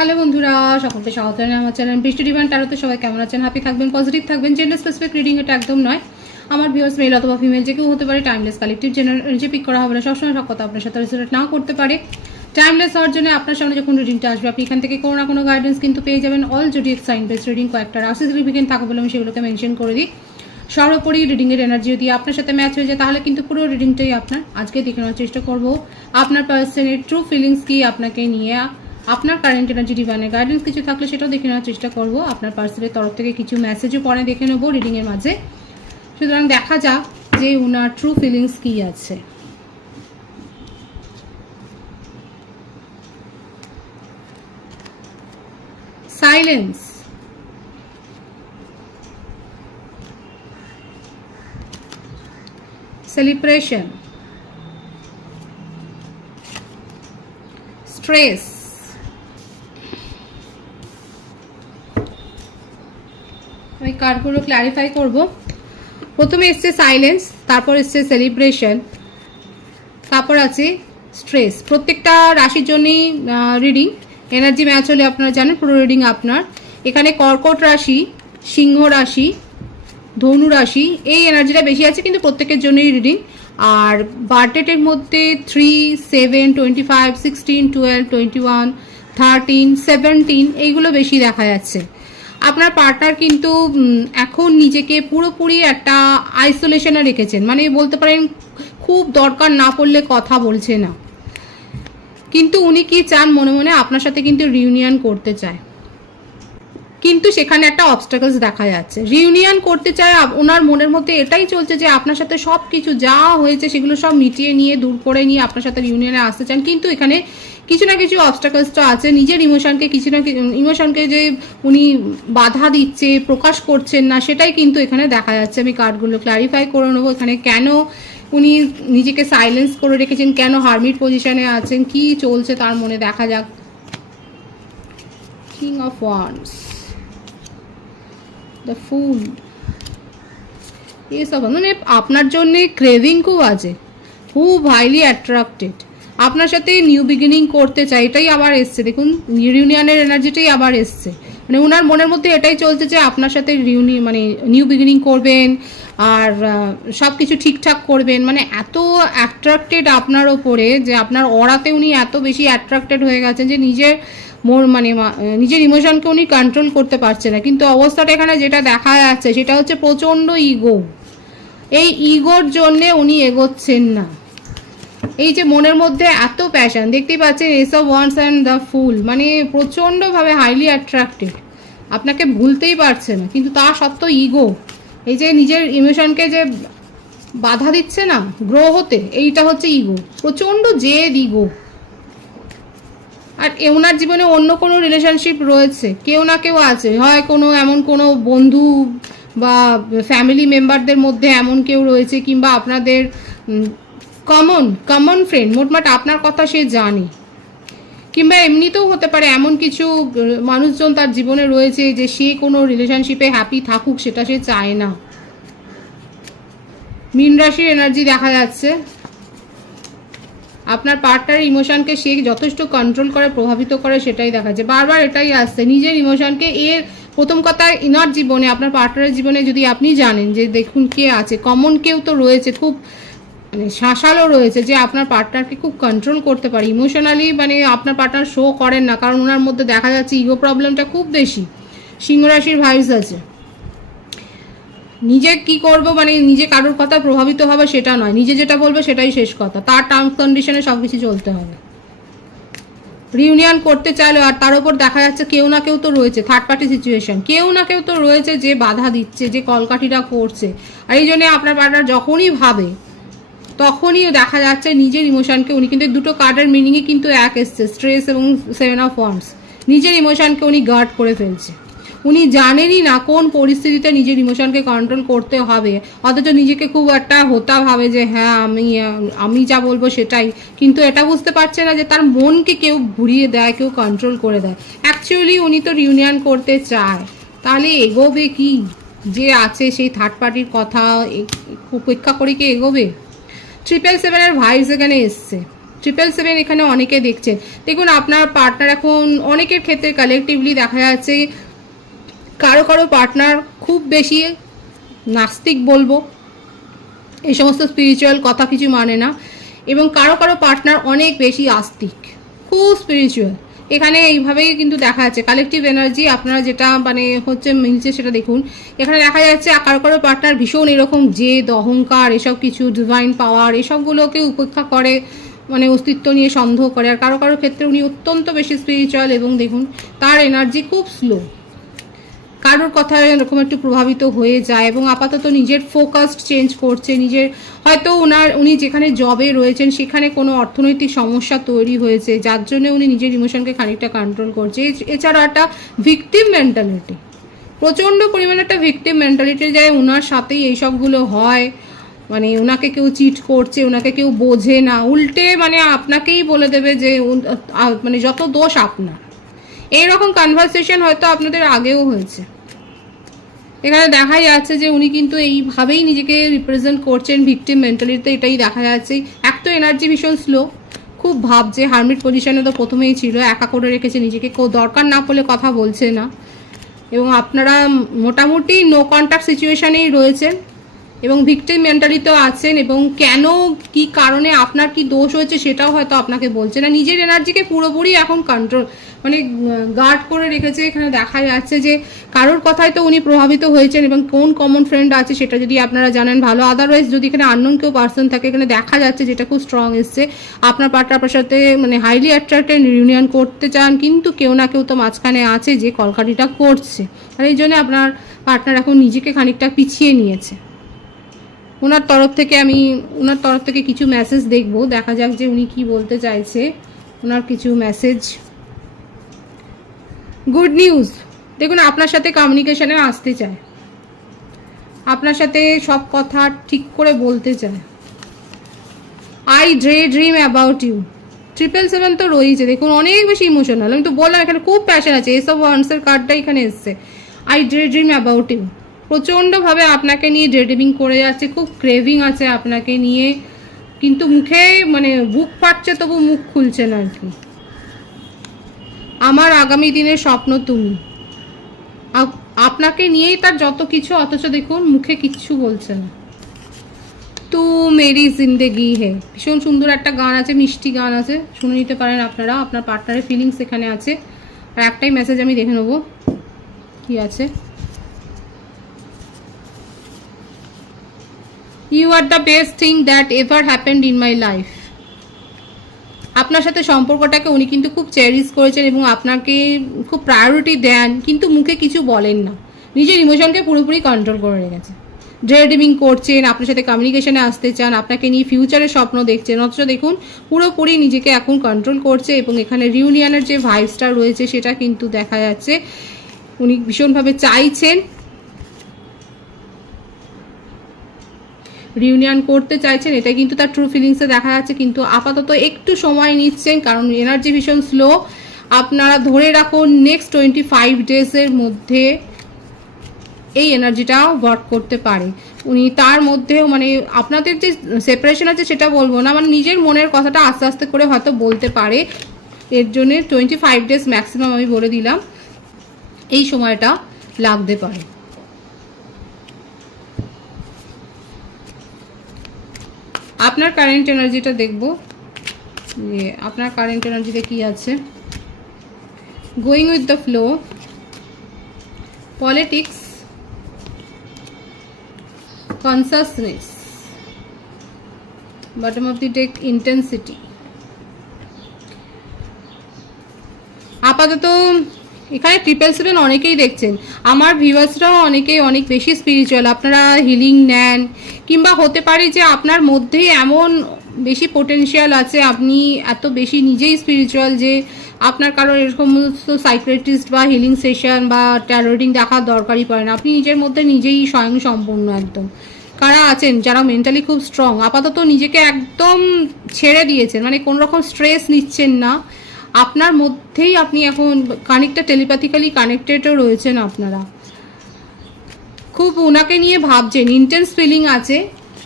Hello বন্ধুরা, সকলকে স্বাগত জানাই আমার চ্যানেল বৃষ্টি ডিভাইন ট্যারোতে। সবাই কেমন আছেন? হ্যাপি থাকবেন, পজিটিভ থাকবেন। জেন্ডার স্পেসিফিক রিডিং এটা একদম নয়। আমার ভিউয়ার্স মেল অথবা ফিমেল যে কেউ হতে পারে। টাইমলেস কালেকটিভ জেনারেল যে পিক করা হবে না, সবসময় সব কথা আপনার সাথে রেজোনেট নাও করতে পারে। টাইমলেস হওয়ার জন্য আপনার সামনে যখন রিডিংটা আসবে, আপনি এখান থেকে কোনো না কোনো গাইডেন্স কিন্তু পেয়ে যাবেন। All zodiac sign base reading কয়েকটা রাশি সিগনিফিকেন্ট থাকে বলে আমি সেগুলোকে মেনশন করে দিই। সর্বোপরি রিডিংয়ের এনার্জি যদি আপনার সাথে ম্যাচ হয়ে যায়, তাহলে কিন্তু পুরো রিডিংটাই আপনার। আজকে দেখে নেওয়ার চেষ্টা করব আপনার পার্সনের ট্রু ফিলিংস কি আপনাকে নিয়ে, আপনার কারেন্ট এনার্জি ডিভাইনের গাইডেন্স কিছু থাকলে সেটাও দেখে নেওয়ার চেষ্টা করব। আপনার পার্সনের তরফ থেকে কিছু মেসেজও পরে দেখে নেবো রিডিংয়ের মাঝে। সুতরাং দেখা যাক যে ওনার ট্রু ফিলিংস কি আছে। সাইলেন্স, celebration, stress, আমি কার্ডগুলো ক্ল্যারিফাই করব। প্রথমে এসছে সাইলেন্স, তারপর এসছে সেলিব্রেশন, তারপর আছে স্ট্রেস। প্রত্যেকটা রাশির জন্যই রিডিং এনার্জি ম্যাচ হলে আপনারা জানেন পুরো রিডিং আপনার। এখানে কর্কট রাশি, সিংহ রাশি, ধনু রাশি এই এনার্জিটা বেশি আছে, কিন্তু প্রত্যেকের জন্যই রিডিং। আর বার্থডেটের মধ্যে 3, 7, 25, 16, 12, 21, 13, 17 এইগুলো বেশি দেখা যাচ্ছে। আপনার পার্টনার কিন্তু এখন নিজেকে পুরোপুরি একটা আইসোলেশনে রেখেছেন, মানে বলতে পারেন খুব দরকার না পড়লে কথা বলছে না। কিন্তু উনি কি চান মনে মনে আপনার সাথে কিন্তু রিউনিয়ন করতে চায়, কিন্তু সেখানে একটা অবস্টাকলস দেখা যাচ্ছে। রিউনিয়ন করতে চায়, ওনার মনের মধ্যে এটাই চলছে যে আপনার সাথে সব কিছু যা হয়েছে সেগুলো সব মিটিয়ে নিয়ে দূর করে নিয়ে আপনার সাথে রিউনিয়নে আসতে চান, কিন্তু এখানে কিছু না কিছু অবস্টাকলসটা আছে। নিজের ইমোশনকে ইমোশনকে যে উনি বাধা দিচ্ছে, প্রকাশ করছেন না, সেটাই কিন্তু এখানে দেখা যাচ্ছে। আমি কার্ডগুলো ক্লারিফাই করে নেবো এখানে কেন উনি নিজেকে সাইলেন্স করে রেখেছেন, কেন হারমিট পজিশনে আছেন, কি চলছে তার মনে। দেখা যাক। কিং অফ ওয়ান্ডস, দ্য ফুল, এসব মানে আপনার জন্য ক্রেভিং খুব আছে, খুব হাইলি অ্যাট্রাক্টেড, আপনার সাথে নিউ বিগিনিং করতে চাই, এটাই আবার এসছে। দেখুন রিউনিয়নের এনার্জিটাই আবার এসছে। মানে ওনার মনের মধ্যে এটাই চলছে যে আপনার সাথে মানে নিউ বিগিনিং করবেন আর সব কিছু ঠিকঠাক করবেন। মানে এত অ্যাট্রাক্টেড আপনার ওপরে যে আপনার অরাতে উনি এত বেশি অ্যাট্রাক্টেড হয়ে গেছেন যে নিজের ইমোশনকে উনি কন্ট্রোল করতে পারছে না। কিন্তু অবস্থাটা এখানে যেটা দেখা যাচ্ছে সেটা হচ্ছে প্রচণ্ড ইগো। এই ইগোর জন্যে উনি এগোচ্ছেন না। এই যে মনের মধ্যে এত প্যাশন দেখতেই পাচ্ছেন, S of wands and the ফুল, মানে প্রচণ্ডভাবে হাইলি অ্যাট্রাক্টেড, আপনাকে ভুলতেই পারছে না, কিন্তু তা সত্ত্বেও ইগো, এই যে নিজের ইমোশনকে যে বাধা দিচ্ছে না গ্রো হতে, এইটা হচ্ছে ইগো, প্রচণ্ড জেদ ইগো। আর ওনার জীবনে অন্য কোনো রিলেশনশিপ রয়েছে, কেউ না কেউ আছে, হয় কোনো এমন কোনো বন্ধু বা ফ্যামিলি মেম্বারদের মধ্যে এমন কেউ রয়েছে, কিংবা আপনাদের কমন ফ্রেন্ড, মোটমাট আপনার কথা সে জানে, কিংবা এমনিতেও হতে পারে এমন কিছু মানুষজন তার জীবনে রয়েছে যে সে কোনো রিলেশনশিপে হ্যাপি থাকুক সেটা সে চায় না। মীন রাশির এনার্জি দেখা যাচ্ছে। আপনার পার্টনার ইমোশনকে সে যথেষ্ট কন্ট্রোল করে, প্রভাবিত করে, সেটাই দেখা যাচ্ছে। বারবার এটাই আসছে নিজের ইমোশনকে। এর প্রথম কথা, ইনার জীবনে আপনার পার্টনারের জীবনে যদি আপনি জানেন যে দেখুন কে আছে, কমন কেউ তো রয়েছে, খুব মানে শাসালো রয়েছে, যে আপনার পার্টনারকে খুব কন্ট্রোল করতে পারে ইমোশনালি। মানে আপনার পার্টনার শো করেন না, কারণ ওনার মধ্যে দেখা যাচ্ছে ইগো প্রবলেমটা খুব বেশি। সিংহ রাশির ভাইবস আছে। নিজে কি করব, মানে নিজে কারোর কথা প্রভাবিত হবে সেটা নয়, নিজে যেটা বলবে সেটাই শেষ কথা, তার টার্মস কন্ডিশনে সব কিছু চলতে হবে। রিউনিয়ন করতে চাইলো, আর তার উপর দেখা যাচ্ছে কেউ না কেউ তো রয়েছে, থার্ড পার্টি সিচুয়েশন, কেউ না কেউ তো রয়েছে যে বাধা দিচ্ছে, যে কলকাঠিটা করছে। আর এই জন্যে আপনার পার্টনার যখনই ভাবে তখনই দেখা যাচ্ছে নিজের ইমোশনকে উনি, কিন্তু দুটো কার্ডের মিনিংয়ে কিন্তু এক এসছে, স্ট্রেস এবং 7 অফ ওয়ান্ডস। নিজের ইমোশনকে উনি গার্ড করে ফেলছে। উনি জানেনই না কোন পরিস্থিতিতে নিজের ইমোশনকে কন্ট্রোল করতে হবে, অথচ নিজেকে খুব একটা হোতা ভাবে যে হ্যাঁ আমি যা বলবো সেটাই, কিন্তু এটা বুঝতে পারছে না যে তার মনকে কেউ ঘুরিয়ে দেয়, কেউ কন্ট্রোল করে দেয়। অ্যাকচুয়ালি উনি তো রিউনিয়ন করতে চায়, তাহলে এগোবে কি? যে আছে সেই থার্ড পার্টির কথা উপেক্ষা করে কি এগোবে? 777 এর ভাইবস এখানে এসছে। 777 এখানে অনেকে দেখছেন। দেখুন আপনার পার্টনার এখন অনেকের ক্ষেত্রে কালেকটিভলি দেখা যাচ্ছে কারো কারো পার্টনার খুব বেশি নাস্তিক বলবো, এই সমস্ত স্পিরিচুয়াল কথা কিছু মানে না, এবং কারো কারো পার্টনার অনেক বেশি আস্তিক, খুব স্পিরিচুয়াল। এখানে এইভাবেই কিন্তু দেখা যাচ্ছে কালেকটিভ এনার্জি আপনারা যেটা মানে হচ্ছে মিলছে সেটা দেখুন। এখানে দেখা যাচ্ছে কারো কারো পার্টনার ভীষণ এরকম জেদ, অহংকার, এসব কিছু ডিভাইন পাওয়ার এসবগুলোকে উপেক্ষা করে, মানে অস্তিত্ব নিয়ে সন্দেহ করে। আর কারো কারো ক্ষেত্রে উনি অত্যন্ত বেশি স্পিরিচুয়াল এবং দেখুন তার এনার্জি খুব স্লো, কারোর কথায় এরকম একটু প্রভাবিত হয়ে যায় এবং আপাতত নিজের ফোকাস চেঞ্জ করছে। নিজের হয়তো উনি যেখানে জবে রয়েছেন সেখানে কোনো অর্থনৈতিক সমস্যা তৈরি হয়েছে, যার জন্য উনি নিজের ইমোশনকে খানিকটা কন্ট্রোল করছে। এছাড়া একটা ভিকটিম মেন্টালিটি, প্রচণ্ড পরিমাণে একটা ভিকটিম মেন্টালিটি যায় ওনার সাথেই এইসবগুলো হয়। মানে ওনাকে কেউ চিট করছে, ওনাকে কেউ বোঝে না, উল্টে মানে আপনাকেই বলে দেবে যে মানে যত দোষ আপনার। এইরকম কনভারসেশন হয়তো আপনাদের আগেও হয়েছে। এখানে দেখাই যাচ্ছে যে উনি কিন্তু এইভাবেই নিজেকে রিপ্রেজেন্ট করছেন ভিকটিম মেন্টালিটিতে, এটাই দেখা যাচ্ছে। এক তো এনার্জি ভীষণ স্লো, খুব ভাবছে, হারমিট পজিশনে তো প্রথমেই ছিল, একা করে রেখেছে নিজেকে, কেউ দরকার না পড়লে কথা বলছে না, এবং আপনারা মোটামুটি নো কন্ট্যাক্ট সিচুয়েশানেই রয়েছেন এবং ভিকটিম মেন্টালিতেও আছেন, এবং কেন কি কারণে আপনার কি দোষ হয়েছে সেটাও হয়তো আপনাকে বলছে না। নিজের এনার্জিকে পুরোপুরি এখন কন্ট্রোল মানে গার্ড করে রেখেছে। এখানে দেখা যাচ্ছে যে কারোর কথায় তো উনি প্রভাবিত হয়েছেন, এবং কোন কমন ফ্রেন্ড আছে সেটা যদি আপনারা জানেন ভালো। আদারওয়াইজ যদি এখানে আননোন কেউ পার্সন থাকে, এখানে দেখা যাচ্ছে যেটা খুব স্ট্রং এসছে, আপনার পার্টনার আপনার সাথে মানে হাইলি অ্যাট্রাক্টেড, রিউনিয়ন করতে চান, কিন্তু কেউ না কেউ তো মাঝখানে আছে যে কলকাঠিটা করছে, আর এই জন্য আপনার পার্টনার এখন নিজেকে খানিকটা পিছিয়ে নিয়েছে। ওনার তরফ থেকে কিছু মেসেজ দেখবো, দেখা যাক যে উনি কি বলতে চাইছে। ওনার কিছু মেসেজ, গুড নিউজ। দেখুন আপনার সাথে কমিউনিকেশনে আসতে চায়, আপনার সাথে সব কথা ঠিক করে বলতে চায়। I dream about you. 777 তো রয়েছে, দেখুন অনেক বেশি ইমোশনাল। আমি তো বললাম এখানে খুব প্যাশন আছে, এসব ওয়ান্সের কার্ডটা এখানে এসছে। আই ড্রিম অ্যাবাউট ইউ, প্রচণ্ডভাবে আপনাকে নিয়ে ড্রিমিং করে যাচ্ছে, খুব ক্রেভিং আছে আপনাকে নিয়ে, কিন্তু মুখে মানে বুক ফাটছে তবু মুখ খুলছে না আর কি। আমার আগামী দিনের স্বপ্ন তুমি, আপনাকে নিয়েই তার যত কিছু, অথচ দেখুন মুখে কিচ্ছু বলছে না। তু মেরি জিন্দেগি হে, ভীষণ সুন্দর একটা গান আছে, মিষ্টি গান আছে, শুনে নিতে পারেন আপনারা। আপনার পার্টনারের ফিলিংস এখানে আছে। আর একটাই মেসেজ আমি দেখে নেবো কি আছে। You are the best thing that ever happened in my life. আপনার সাথে সম্পর্কটাকে উনি কিন্তু খুব চেরিশ করেছেন এবং আপনাকে খুব প্রায়োরিটি দেন, কিন্তু মুখে কিছু বলেন না, নিজের ইমোশনকে পুরোপুরি কন্ট্রোল করে রেখেছে। ড্রিমিং করছেন, আপনার সাথে কমিউনিকেশনে আসতে চান, আপনাকে নিয়ে ফিউচারের স্বপ্ন দেখছেন, অথচ দেখুন পুরোপুরি নিজেকে এখন কন্ট্রোল করছে। এবং এখানে রিউনিয়নের যে ভাইবসটা রয়েছে সেটা কিন্তু দেখা যাচ্ছে উনি ভীষণভাবে চাইছেন, রিউনিয়ন করতে চাইছেন, এটা কিন্তু তার ট্রু ফিলিংসে দেখা যাচ্ছে। কিন্তু আপাতত একটু সময় নিচ্ছেন, কারণ এনার্জি ভীষণ স্লো। আপনারা ধরে রাখুন নেক্সট 25 ডেজের মধ্যে এই এনার্জিটা ওয়ার্ক করতে পারে। উনি তার মধ্যেও মানে আপনাদের যে সেপারেশন আছে সেটা বলবো না, মানে নিজের মনের কথাটা আস্তে আস্তে করে হয়তো বলতে পারে। এর জন্য 25 ডেজ ম্যাক্সিমাম আমি বলে দিলাম, এই সময়টা লাগতে পারে। আপনার কারেন্ট এনার্জিটা দেখব যে আপনার কারেন্ট এনার্জিতে কি আছে। Going with the flow, politics, consciousness, bottom of the day intensity. আপাতত এখানে 777 অনেকেই দেখছেন, আমার ভিউয়ার্সরাও অনেকেই অনেক বেশি স্পিরিচুয়াল, আপনারা হিলিং নেন, কিংবা হতে পারে যে আপনার মধ্যেই এমন বেশি পোটেনশিয়াল আছে, আপনি এত বেশি নিজেই স্পিরিচুয়াল যে আপনার কারোর এরকম সাইকিয়াট্রিস্ট বা হিলিং সেশন বা ট্যারো রিডিং দেখার দরকারই পড়ে না, আপনি নিজের মধ্যে নিজেই স্বয়ং সম্পূর্ণ একদম। কারা আছেন যারা মেন্টালি খুব স্ট্রং, আপাতত নিজেকে একদম ছেড়ে দিয়েছেন, মানে কোনো রকম স্ট্রেস নিচ্ছেন না, আপনার মধ্যেই আপনি এখন খানিকটা টেলিপ্যাথিক্যালি কানেক্টেডও রয়েছেন। আপনারা খুব ওনাকে নিয়ে ভাবছেন, ইন্টেন্স ফিলিং আছে,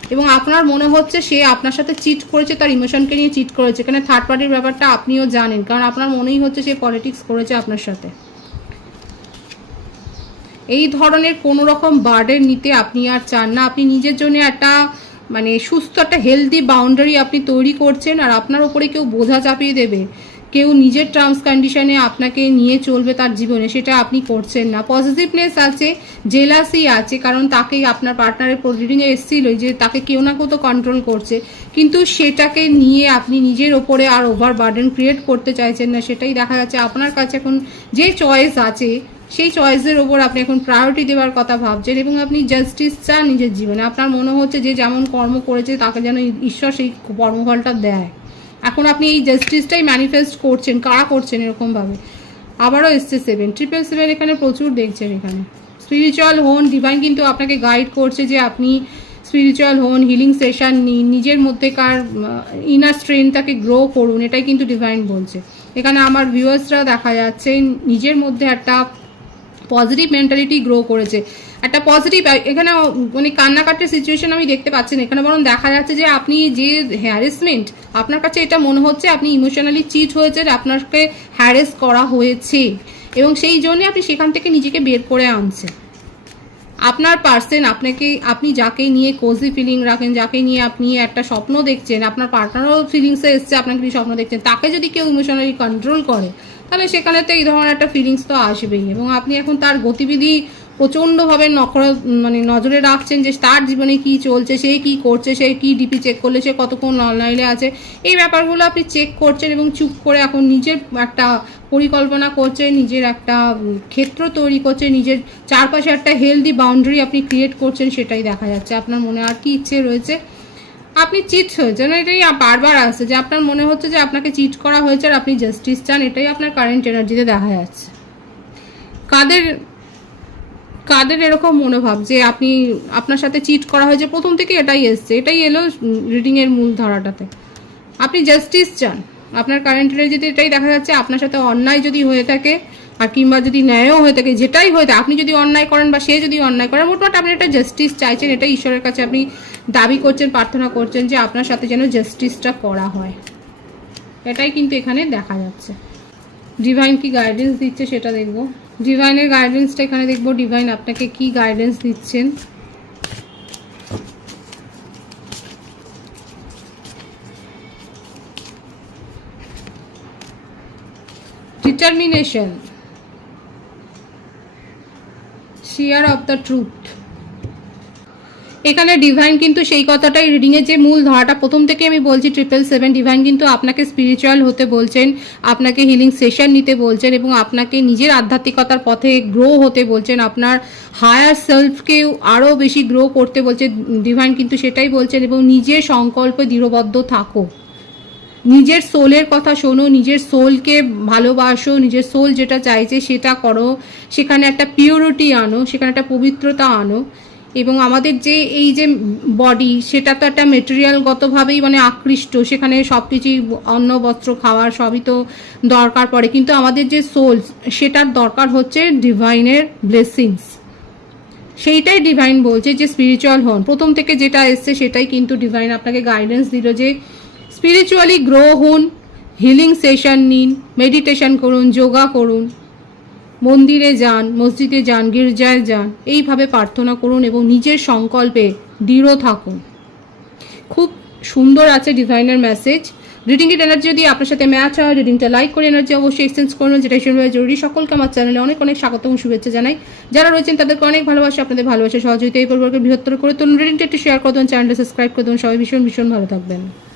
এবং আপনার মনে হচ্ছে সে আপনার সাথে চিট করেছে, তার ইমোশনকে নিয়ে চিট করেছে। এখানে থার্ড পার্টির ব্যাপারটা আপনিও জানেন, কারণ আপনার মনেই হচ্ছে সে পলিটিক্স করেছে আপনার সাথে। এই ধরনের কোনো রকম বার্ডেন নিতে আপনি আর চান না। আপনি নিজের জন্য একটা মানে সুস্থ একটা হেলদি বাউন্ডারি আপনি তৈরি করছেন, আর আপনার ওপরে কেউ বোঝা চাপিয়ে দেবে, কেউ নিজের টার্মস কন্ডিশনে আপনাকে নিয়ে চলবে তার জীবনে, সেটা আপনি করছেন না। পজিটিভনেস আছে, জেলাসি আছে, কারণ তাকে আপনার পার্টনারের রিডিংয়ে এসেছিল যে তাকে কেউ না কেউ তো কন্ট্রোল করছে, কিন্তু সেটাকে নিয়ে আপনি নিজের ওপরে আর ওভার বার্ডেন ক্রিয়েট করতে চাইছেন না। সেটাই দেখা যাচ্ছে আপনার কাছে এখন যে চয়েস আছে সেই চয়েসের ওপর আপনি এখন প্রায়োরিটি দেওয়ার কথা ভাবছেন, এবং আপনি জাস্টিস চান নিজের জীবনে। আপনার মনে হচ্ছে যে যেমন কর্ম করেছে তাকে যেন ঈশ্বর সেই কর্মফলটা দেয়। এখন আপনি এই জাস্টিসটাই ম্যানিফেস্ট করছেন। কারা করছেন এরকমভাবে? আবারও এসছে 7, 777 এখানে প্রচুর দেখছেন। এখানে স্পিরিচুয়াল হন, ডিভাইন কিন্তু আপনাকে গাইড করছে যে আপনি স্পিরিচুয়াল হন, হিলিং সেশন নিন, নিজের মধ্যেকার ইনার স্ট্রেংথটাকে গ্রো করুন, এটাই কিন্তু ডিভাইন বলছে। এখানে আমার ভিউয়ার্সরা দেখা যাচ্ছে নিজের মধ্যে একটা পজিটিভ মেন্টালিটি গ্রো করেছে, একটা পজিটিভ। এখানে মানে কান্নাকাটির সিচুয়েশন আমি দেখতে পাচ্ছি না এখানে, বরং দেখা যাচ্ছে যে আপনি যে হ্যারাসমেন্ট, আপনার কাছে এটা মনে হচ্ছে আপনি ইমোশনালি চিট হয়েছেন, আপনাকে হ্যারেস করা হয়েছে, এবং সেই জন্য আপনি সেখান থেকে নিজেকে বের করে আনছেন। আপনার পার্সন আপনাকে, আপনি যাকে নিয়ে কোজি ফিলিং রাখেন, যাকে নিয়ে আপনি একটা স্বপ্ন দেখছেন, আপনার পার্টনারও ফিলিংসে এসছে, আপনাকে নিয়ে স্বপ্ন দেখছেন, তাকে যদি কেউ ইমোশনালি কন্ট্রোল করে তাহলে সেখানে তো এই ধরনের একটা ফিলিংস তো আসবেই। এবং আপনি এখন তার গতিবিধি প্রচণ্ডভাবে নজরে রাখছেন যে তার জীবনে কি চলছে, সে কি করছে, সে কি ডিপি চেক করলে, সে কতক্ষণ অনলাইনে আছে, এই ব্যাপারগুলো আপনি চেক করছেন, এবং চুপ করে এখন নিজের একটা পরিকল্পনা করছেন, নিজের একটা ক্ষেত্র তৈরি করছেন, নিজের চারপাশে একটা হেলদি বাউন্ডারি আপনি ক্রিয়েট করছেন, সেটাই দেখা যাচ্ছে। আপনার মনে আর কি ইচ্ছে রয়েছে? আপনি চিট হয়েছেন, এটাই বারবার আসছে যে আপনার মনে হচ্ছে যে আপনাকে চিট করা হয়েছে আর আপনি জাস্টিস চান, এটাই আপনার কারেন্ট এনার্জিতে দেখা যাচ্ছে। কাদের এরকম মনোভাব যে আপনি, আপনার সাথে চিট করা হয়েছে, প্রথম থেকে এটাই এসছে, এটাই এলো রিডিংয়ের মূল ধারাটাতে। আপনি জাস্টিস চান, আপনার কারেন্ট এনার্জিতে এটাই দেখা যাচ্ছে। আপনার সাথে অন্যায় যদি হয়ে থাকে, আর কিংবা যদি ন্যায়ও হয়ে থাকে, যেটাই হয়ে থাকে, আপনি যদি অন্যায় করেন বা সে যদি অন্যায় করেন, মোটমাট আপনি একটা জাস্টিস চাইছেন, এটাই ঈশ্বরের কাছে আপনি দাবি করছেন, প্রার্থনা করছেন যে আপনার সাথে যেন জাস্টিসটা করা হয়, এটাই কিন্তু এখানে দেখা যাচ্ছে। ডিভাইন কি গাইডেন্স দিচ্ছে সেটা দেখব। ডিভাইনের গাইডেন্সটা এখানে দেখব, ডিভাইন আপনাকে কি গাইডেন্স দিচ্ছেন। Determination, share of the truth. এখানে ডিভাইন কিন্তু সেই কথাটাই, রিডিংয়ের যে মূল ধারাটা প্রথম থেকে আমি বলছি 777, ডিভাইন কিন্তু আপনাকে স্পিরিচুয়াল হতে বলছেন, আপনাকে হিলিং সেশন নিতে বলছেন, এবং আপনাকে নিজের আধ্যাত্মিকতার পথে গ্রো হতে বলছেন, আপনার হায়ার সেলফকেও আরও বেশি গ্রো করতে বলছে ডিভাইন কিন্তু সেটাই বলছেন। এবং নিজের সংকল্পে দৃঢ়বদ্ধ থাকো, নিজের সোলের কথা শোনো, নিজের সোলকে ভালোবাসো, নিজের সোল যেটা চাইছে সেটা করো, সেখানে একটা পিউরিটি আনো, সেখানে একটা পবিত্রতা আনো। এবং আমাদের যে এই যে বডি, সেটা তো একটা মেটেরিয়ালগতভাবেই আকৃষ্ট, সেখানে সব কিছুই অন্ন বস্ত্র খাওয়ার সবই তো দরকার পড়ে, কিন্তু আমাদের যে সোল, সেটার দরকার হচ্ছে ডিভাইনের ব্লেসিংস। সেইটাই ডিভাইন বলছে যে স্পিরিচুয়াল হন, প্রথম থেকে যেটা এসছে সেটাই কিন্তু ডিভাইন আপনাকে গাইডেন্স দিল যে স্পিরিচুয়ালি গ্রো হন, হিলিং সেশন নিন, মেডিটেশন করুন, যোগা করুন, মন্দিরে যান, মসজিদে যান, গির্জায় যান, এইভাবে প্রার্থনা করুন এবং নিজের সংকল্পে দৃঢ় থাকুন। খুব সুন্দর আছে ডিভাইনের মেসেজ। রিডিংয়ের এনার্জি যদি আপনার সাথে ম্যাচ হয়, রিডিংটা লাইক করে এনার্জি অবশ্যই এক্সচেঞ্জ করুন, যেটা শুনবে জরুরি। সকলকে আমার চ্যানেলে অনেক অনেক স্বাগত এবং শুভেচ্ছা জানাই। যারা রয়েছেন তাদেরকে অনেক ভালোবাসা, আপনাদের ভালোবাসা সহযোগিতা এই পরিবারকে বৃহত্তর করে তুলুন। রিডিংটা একটু শেয়ার করে দেবেন, চ্যানেলটা সাবস্ক্রাইব করে দেবেন। সবাই ভীষণ ভীষণ ভালো থাকবেন।